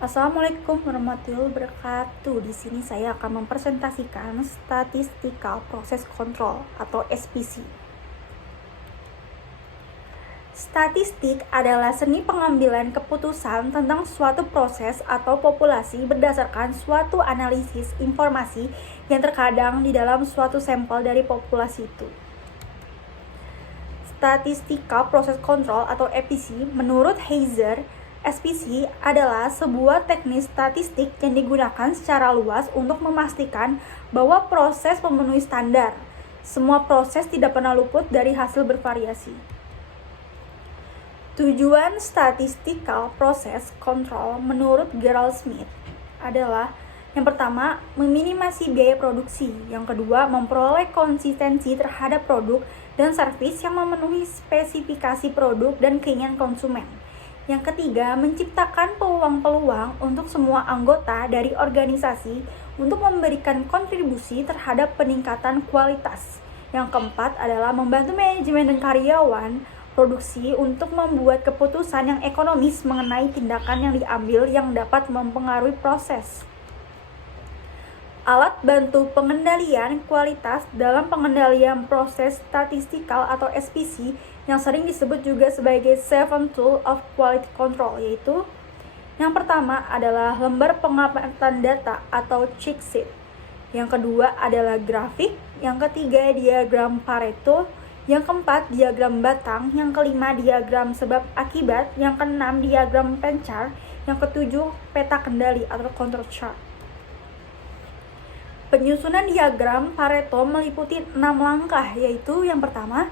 Assalamualaikum warahmatullahi wabarakatuh. Di sini saya akan mempresentasikan Statistical Process Control atau SPC. Statistik adalah seni pengambilan keputusan tentang suatu proses atau populasi berdasarkan suatu analisis informasi yang terkadang di dalam suatu sampel dari populasi itu. Statistical Process Control atau SPC menurut Heiser, SPC adalah sebuah teknik statistik yang digunakan secara luas untuk memastikan bahwa proses memenuhi standar. Semua proses tidak pernah luput dari hasil bervariasi. Tujuan Statistical Process Control menurut Gerald Smith adalah yang pertama, meminimasi biaya produksi. Yang kedua, memperoleh konsistensi terhadap produk dan servis yang memenuhi spesifikasi produk dan keinginan konsumen. Yang ketiga, menciptakan peluang-peluang untuk semua anggota dari organisasi untuk memberikan kontribusi terhadap peningkatan kualitas. Yang keempat adalah membantu manajemen dan karyawan produksi untuk membuat keputusan yang ekonomis mengenai tindakan yang diambil yang dapat mempengaruhi proses. Alat bantu pengendalian kualitas dalam pengendalian proses statistikal atau SPC yang sering disebut juga sebagai Seven Tools of Quality Control, yaitu yang pertama adalah lembar pengamatan data atau cheat sheet, yang kedua adalah grafik, yang ketiga diagram Pareto, yang keempat diagram batang, yang kelima diagram sebab akibat, yang keenam diagram pencar, yang ketujuh peta kendali atau control chart. Penyusunan diagram Pareto meliputi 6 langkah, yaitu yang pertama,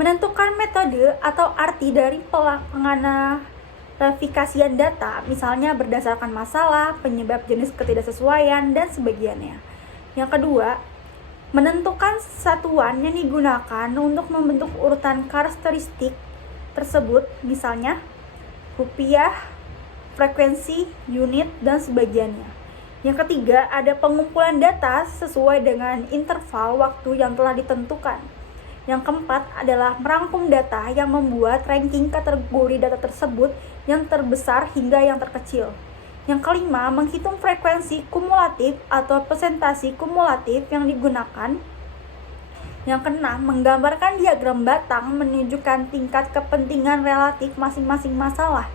menentukan metode atau arti dari penganalifikasian data, misalnya berdasarkan masalah, penyebab jenis ketidaksesuaian, dan sebagainya. Yang kedua, menentukan satuan yang digunakan untuk membentuk urutan karakteristik tersebut, misalnya rupiah, frekuensi, unit, dan sebagainya. Yang ketiga, ada pengumpulan data sesuai dengan interval waktu yang telah ditentukan. Yang keempat adalah merangkum data yang membuat ranking kategori data tersebut yang terbesar hingga yang terkecil. Yang kelima, menghitung frekuensi kumulatif atau persentase kumulatif yang digunakan. Yang keenam, menggambarkan diagram batang menunjukkan tingkat kepentingan relatif masing-masing masalah.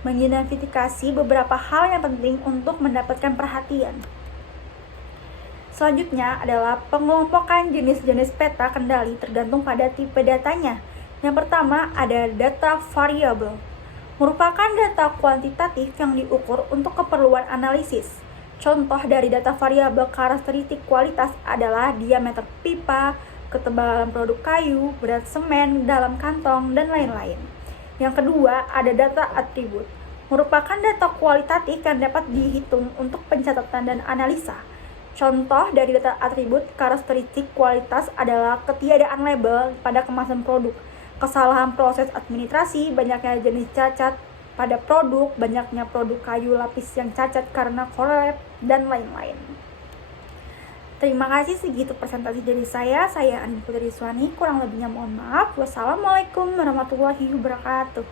Mengidentifikasi beberapa hal yang penting untuk mendapatkan perhatian. Selanjutnya adalah pengelompokan jenis-jenis peta kendali tergantung pada tipe datanya. Yang pertama ada data variabel, merupakan data kuantitatif yang diukur untuk keperluan analisis. Contoh dari data variabel karakteristik kualitas adalah diameter pipa, ketebalan produk kayu, berat semen dalam kantong, dan lain-lain. Yang kedua, ada data atribut, merupakan data kualitatif yang dapat dihitung untuk pencatatan dan analisa. Contoh dari data atribut karakteristik kualitas adalah ketiadaan label pada kemasan produk, kesalahan proses administrasi, banyaknya jenis cacat pada produk, banyaknya produk kayu lapis yang cacat karena korelap, dan lain-lain. Terima kasih, segitu presentasi dari saya Ani Putri Suwani, kurang lebihnya mohon maaf. Wassalamualaikum warahmatullahi wabarakatuh.